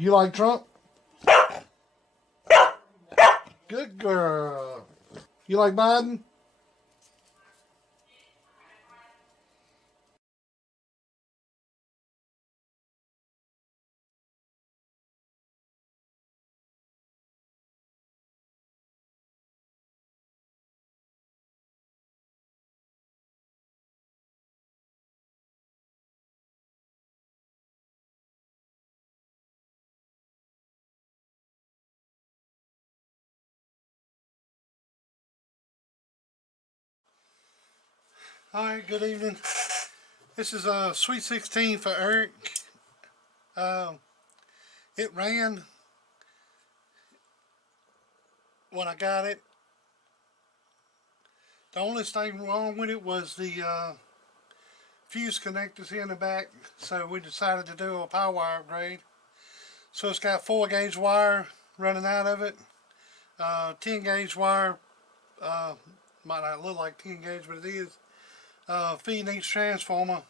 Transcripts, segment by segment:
You like Trump? Good girl. You like Biden? Alright, good evening. This is a Sweet 16 for Eric. Um, it ran when I got it. The only thing wrong with it was the fuse connectors here in the back, so we decided to do a power wire upgrade. So it's got 4 gauge wire running out of it, 10 gauge wire, might not look like 10 gauge, but it is, feeding each transformer.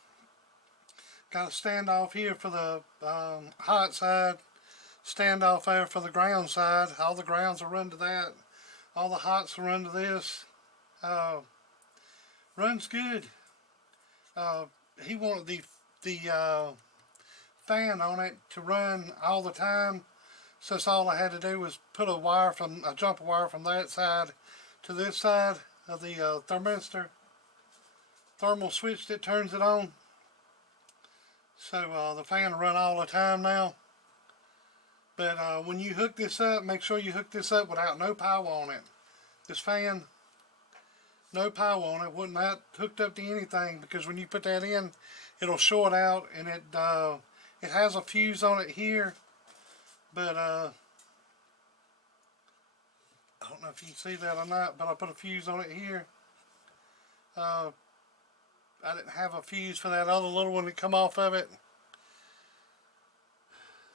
Got a standoff here for the hot side, standoff there for the ground side. All the grounds will run to that, all the hots will run to this. Runs good. He wanted the fan on it to run all the time, so that's all I had to do was put a jumper wire from that side to this side of the thermistor thermal switch that turns it on. So the fan will run all the time now. But when you hook this up, make sure you hook this up without no power on it. This fan, no power on it, wasn't that hooked up to anything, because when you put that in, it'll short out, and it has a fuse on it here, but I don't know if you can see that or not, but I put a fuse on it here. I didn't have a fuse for that other little one that come off of it,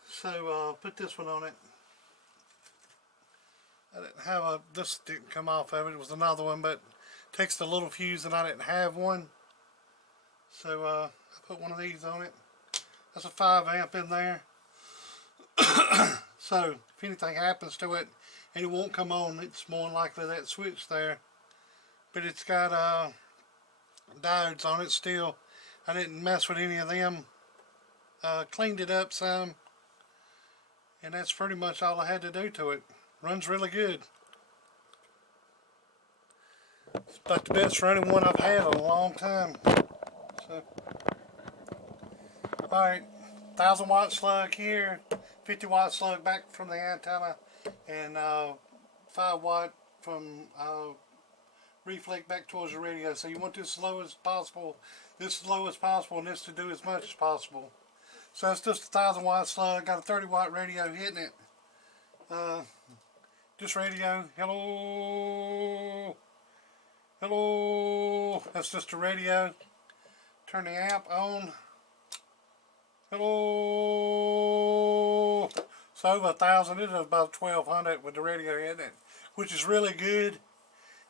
so put this one on it. I didn't have this didn't come off of it, it was another one, but it takes the little fuse and I didn't have one, so I put one of these on it. That's a 5 amp in there. So if anything happens to it and it won't come on, it's more likely that switch there. But it's got diodes on it still. I didn't mess with any of them. Cleaned it up some, and that's pretty much all I had to do to it. Runs really good. It's about the best running one I've had in a long time. So, alright, 1000 watt slug here, 50 watt slug back from the antenna, and 5 watt from reflect back towards the radio. So you want this as low as possible, and this to do as much as possible. So it's just a 1000 watt slug, got a 30 watt radio hitting it. This radio, hello, hello, that's just a radio. Turn the amp on. Hello. So over 1000, it is about 1200 with the radio in it, which is really good.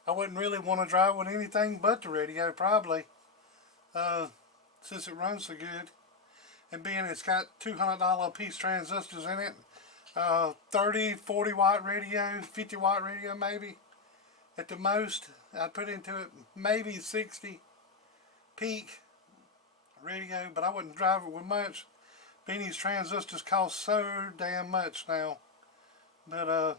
I wouldn't really want to drive with anything but the radio, probably, since it runs so good. And being it's got $200 a piece transistors in it, 30, 40 watt radio, 50 watt radio maybe, at the most. I'd put into it maybe 60 peak radio, but I wouldn't drive it with much. Being these transistors cost so damn much now. But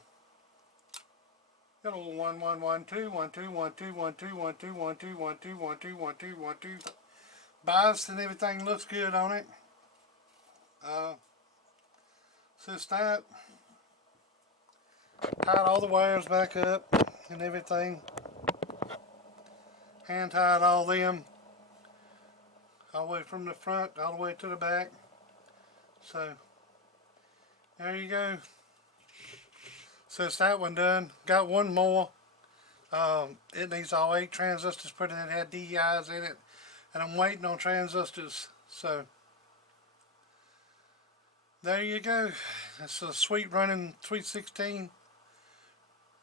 hello, 1 1 1 2 1 2 1 2 1 2 1 2 1 2 1 2 1 2 1 2 1 2. Biased and everything looks good on it. Since that, tied all the wires back up and everything. Hand tied all them, all the way from the front all the way to the back. So there you go. Since that one done, got one more. It needs all 8 transistors put in. It had DEIs in it, and I'm waiting on transistors. So there you go. It's a sweet running Sweet 16.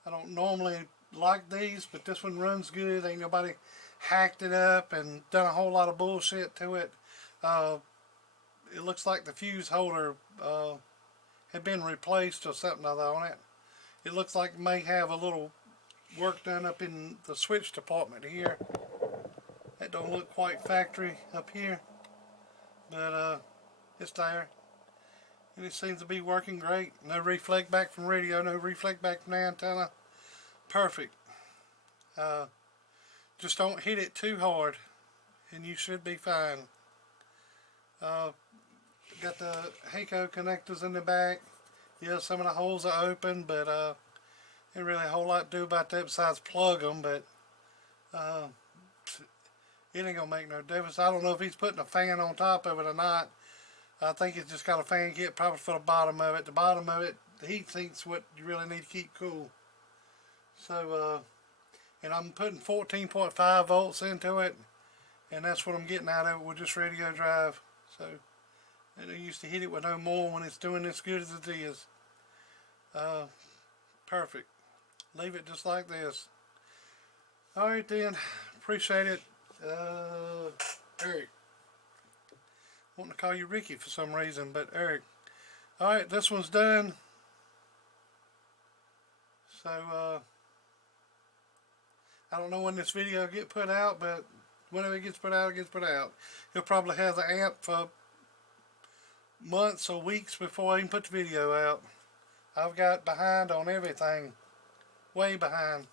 I don't normally like these, but this one runs good. Ain't nobody hacked it up and done a whole lot of bullshit to it. It looks like the fuse holder had been replaced or something on it. It looks like it may have a little work done up in the switch department here. That don't look quite factory up here, but it's there. And it seems to be working great. No reflect back from radio, no reflect back from the antenna. Perfect. Just don't hit it too hard and you should be fine. Got the Heiko connectors in the back. Yeah, some of the holes are open, but ain't really a whole lot to do about that besides plug them, but it ain't gonna make no difference. I don't know if he's putting a fan on top of it or not. I think it's just got a fan kit probably for the bottom of it. The bottom of it, the heat sink's what you really need to keep cool. So, and I'm putting 14.5 volts into it, and that's what I'm getting out of it with this radio drive. So, and I used to hit it with no more when it's doing as good as it is. Perfect. Leave it just like this. Alright then, appreciate it. Eric. Wanting to call you Ricky for some reason, but Eric. Alright, this one's done. So, I don't know when this video will get put out, but whenever it gets put out, it gets put out. He'll probably have the amp for months or weeks before I even put the video out. I've got behind on everything. Way behind.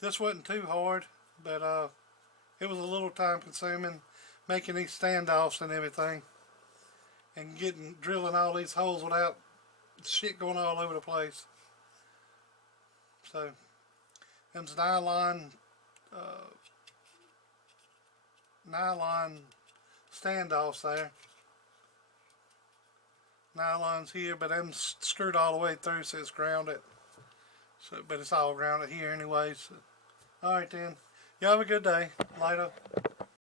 This wasn't too hard, but it was a little time consuming making these standoffs and everything, and drilling all these holes without shit going all over the place. So them's nylon standoffs there. Nylon's here, but them screwed all the way through, so it's grounded. So, but it's all grounded here anyway. So, all right then. You have a good day. Later.